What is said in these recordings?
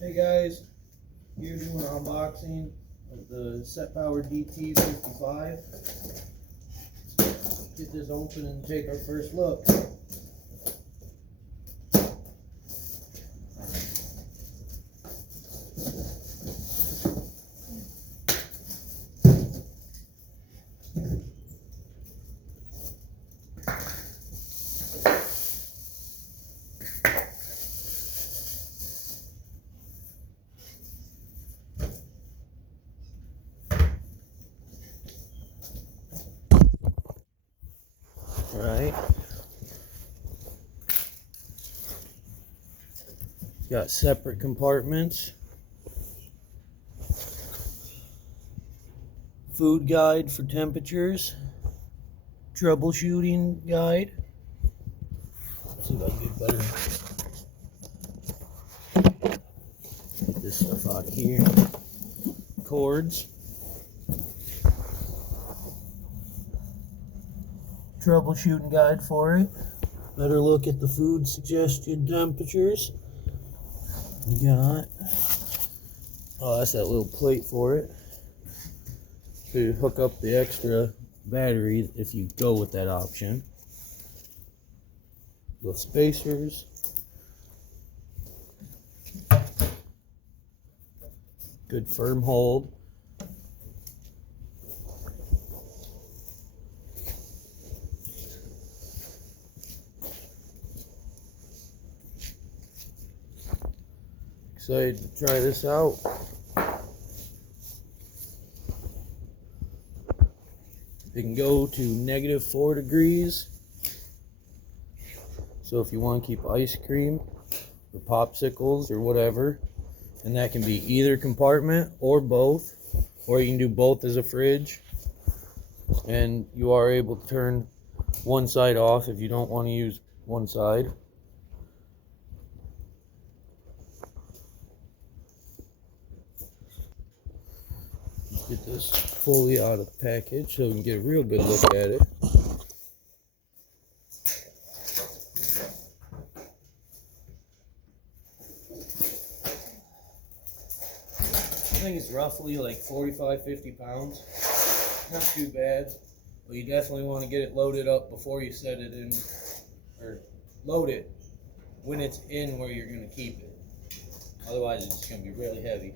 Hey guys, here doing an unboxing of the Setpower dt55. Get this open and take our first look. Alright. Got separate compartments. Food guide for temperatures. Troubleshooting guide. Let's see if I can get better. Get this stuff out here. Cords. Troubleshooting guide for it. Better look at the food suggested temperatures. You got, oh, that's that little plate for it. To hook up the extra battery if you go with that option. The spacers. Good firm hold. Excited to try this out. It can go to -4 degrees. So if you want to keep ice cream or popsicles or whatever, and that can be either compartment or both, or you can do both as a fridge. And you are able to turn one side off if you don't want to use one side. Get this fully out of the package so we can get a real good look at it. I think it's roughly like 45-50 pounds. Not too bad, but you definitely want to get it loaded up before you set it in, or load it when it's in where you're going to keep it. Otherwise it's going to be really heavy.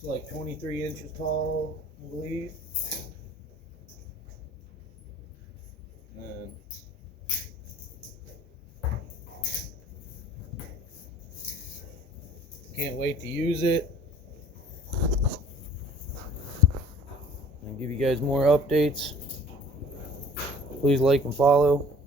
It's like 23 inches tall, I believe. And can't wait to use it. And give you guys more updates. Please like and follow.